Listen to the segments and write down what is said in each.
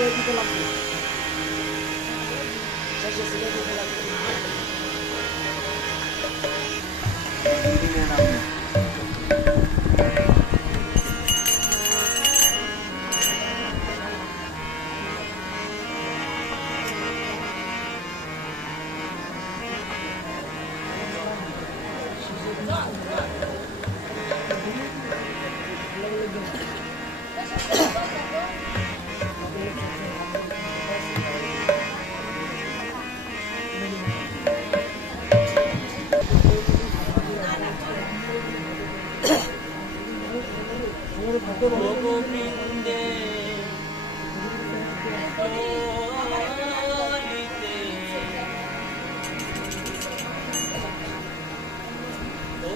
सीधे कितने लगते जैसे सीधे कितने लगते Stop!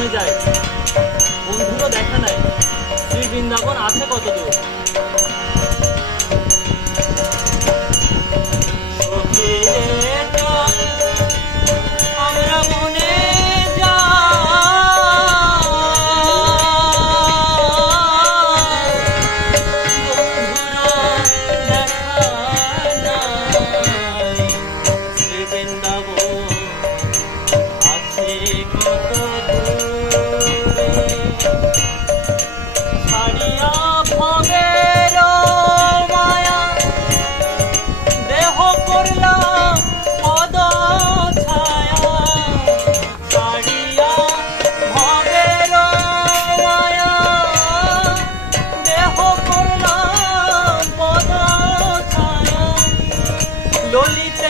বনে যায়। বন্ধুরও দেখা নাই। শ্রী বৃন্দাবন আছে কত দূর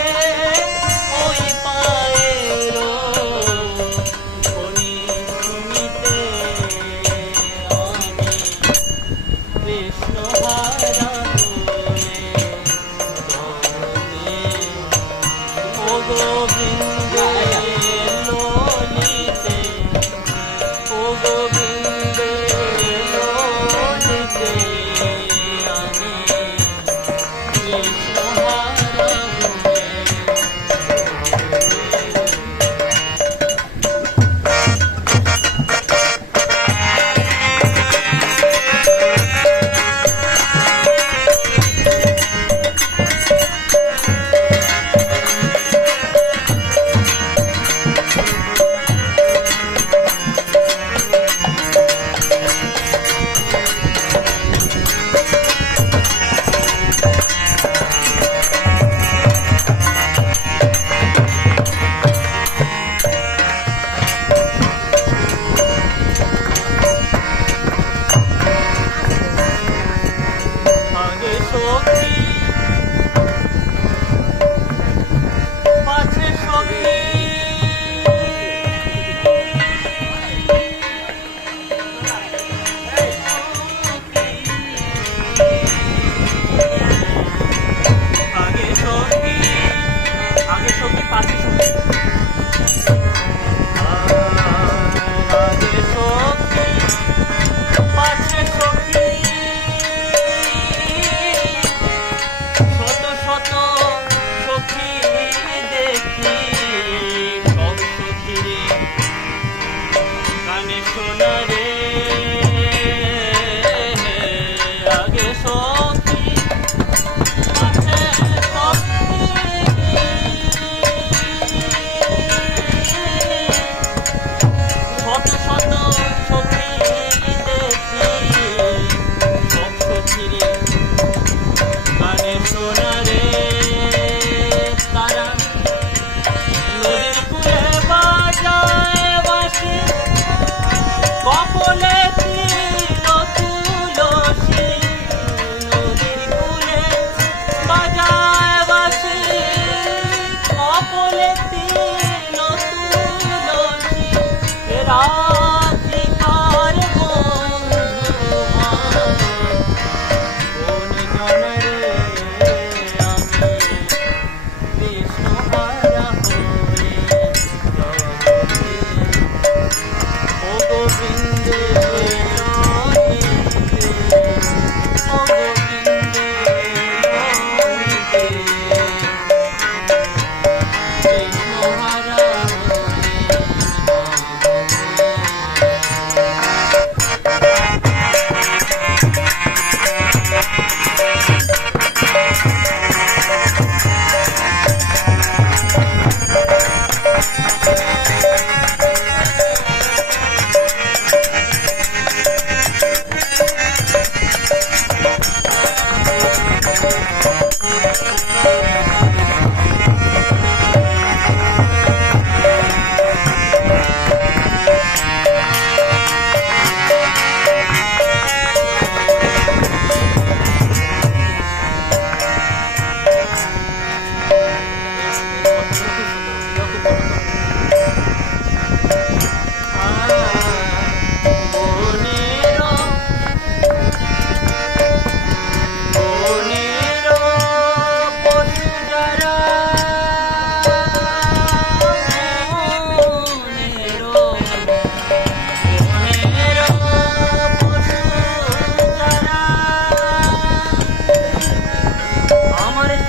você. Bye.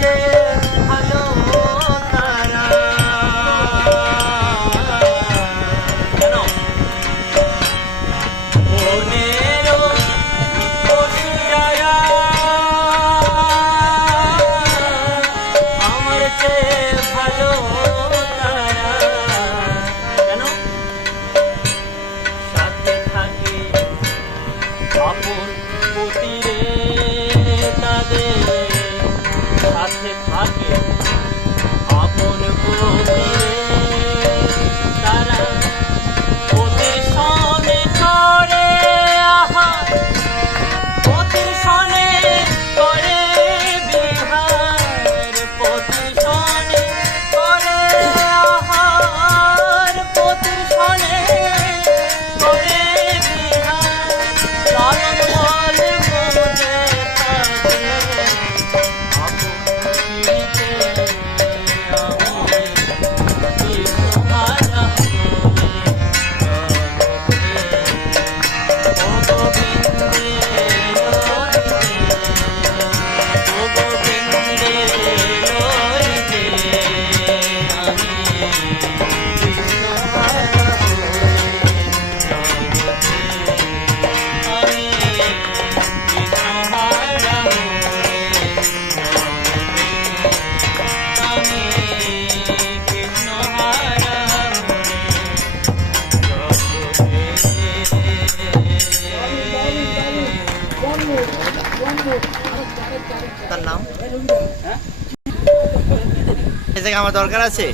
Yeah. আমার দরকার আছে?